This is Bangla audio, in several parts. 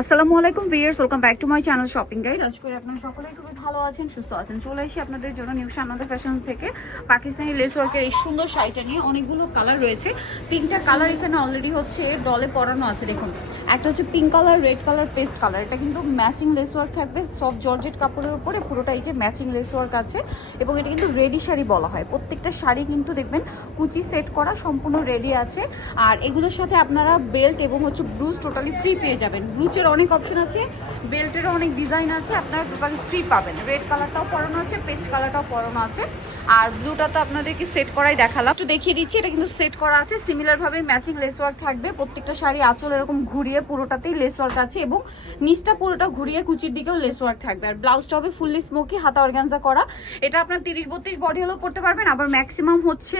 আসসালামু আলাইকুম viewers, welcome back to my channel shopping guide. আজ করে আপনারা সকলেই খুবই ভালো আছেন, সুস্থ আছেন। চলে এসে আপনাদের জন্য নিউ শানদার ফ্যাশন থেকে পাকিস্তানি লেস ওয়ার্কের এই সুন্দর শাড়িটা নিয়ে। অনেকগুলো কালার রয়েছে, 3টা কালার এখানে অলরেডি হচ্ছে ডলে পরানো আছে। দেখুন, একটা হচ্ছে pink colour, red colour, paste colour. এটা কিন্তু ম্যাচিং লেস ওয়ার্ক থাকবে, সফট জর্জেট কাপড়ের উপরে পুরোটা এই যে ম্যাচিং লেস ওয়ার্ক আছে। এবং এটা কিন্তু রেডি শাড়ি বলা হয়। প্রত্যেকটা শাড়ি কিন্তু দেখবেন কুচি সেট করা সম্পূর্ণ রেডি আছে। আর এগুলোর সাথে আপনারা বেল্ট এবং হচ্ছে ব্রুজ টোটালি ফ্রি পেয়ে যাবেন। ব্রুচের অনেক অপশন আছে, বেল্টেরও অনেক ডিজাইন আছে, আপনারা টোটালি ফ্রি পাবেন। রেড কালারটাও পরানো আছে, পেস্ট কালারটাও পরানো আছে। আর ব্লুটা তো আপনাদেরকে সেট করাই দেখালাম, একটু দেখিয়ে দিচ্ছি। এটা কিন্তু সেট করা আছে, সিমিলার ভাবে ম্যাচিং লেস ওয়ার্ক থাকবে। প্রত্যেকটা শাড়ি আঁচল এরকম ঘুরিয়ে পুরোটাতেই লেস ওয়ার্ক আছে এবং নিচটা পুরোটা ঘুরিয়ে কুচির দিকেও লেস ওয়ার্ক থাকবে। আর ব্লাউজটা হবে ফুললি স্মোকি, হাতা অর্গানজা করা। এটা আপনার 30-32 বডি হলেও পড়তে পারবেন, আবার ম্যাক্সিমাম হচ্ছে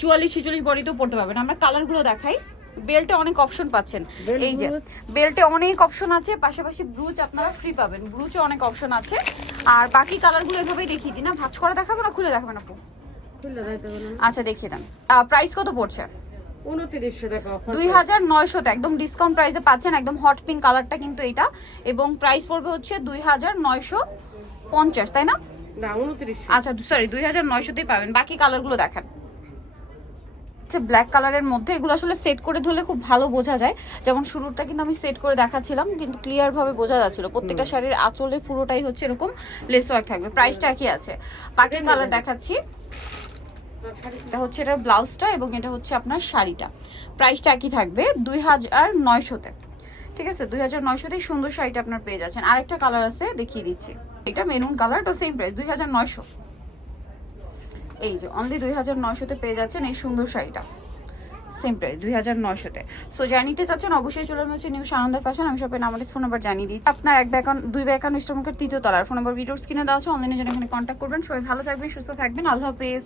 44-46 বডিতেও পড়তে পারবেন। আমরা কালারগুলো দেখাই। বেল্টে অনেক অপশন পাচ্ছেন, এই যে বেল্টে অনেক অপশন আছে, পাশাপাশি ব্রুচ আপনারা ফ্রি পাবেন। ব্রুচে অনেক অপশন আছে। আর বাকি কালারগুলো এভাবেই দেখিয়ে দিই না, ভাঁজ করে দেখাবো না খুলে দেখাবেন আপু? আচ্ছা দেখিয়ে দেন। প্রাইস কত পড়ছে? 2900 টাকা। 2900 একদম ডিসকাউন্ট প্রাইসে পাচ্ছেন। একদম হট পিঙ্ক কালারটা কিন্তু এটা, এবং প্রাইস পড়বে হচ্ছে 2950, তাই না? না 2900। আচ্ছা সরি, 2900তেই পাবেন। বাকি কালারগুলো দেখান। ব্ল্যাক কালারের মধ্যে এগুলো আসলে সেট করে ধরলে খুব ভালো বোঝা যায়। যেমন শুরুটা কিন্তু আমি সেট করে দেখাচ্ছিলাম, কিন্তু ক্লিয়ার ভাবে বোঝা যাচ্ছিল। প্রত্যেকটা শাড়ির আঁচলে পুরোটাই হচ্ছে এরকম লেস ওয়ার্ক থাকবে। প্রাইসটা কি আছে? বাকি কালার দেখাচ্ছি। এটা হচ্ছে এটার ব্লাউজটা এবং এটা হচ্ছে আপনার শাড়িটা। প্রাইসটা একই থাকবে 2900তে। ঠিক আছে, 2900তেই সুন্দর শাড়িটা আপনার পেয়ে যাচ্ছেন। আরেকটা কালার আছে, দেখিয়ে দিচ্ছি। এটা মেরুন কালার, তো সেম প্রাইস 2900। এই যে অনলি 2900তে পেয়ে যাচ্ছেন এই সুন্দর শাড়িটা, সেম প্রাইস 2900তে। সো জানিতে চাচ্ছেন অবশ্যই চলে হচ্ছে নিউ সানন্দা ফ্যাশন। আমি শপের নাম্বার ফোন নাম্বার জানিয়ে দিচ্ছি। আপনার দুই ব্যাকান ইস্টারমার্কের 3য় তলার ফোন নাম্বার ভিডিওস কিনে দেওয়া আছে। অনলাইনে জন্য এখানে কন্ট্যাক্ট করবেন। সবাই ভালো থাকবেন, সুস্থ থাকবেন। আল্লাহ হাফেজ।